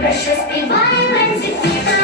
про що співає мензі.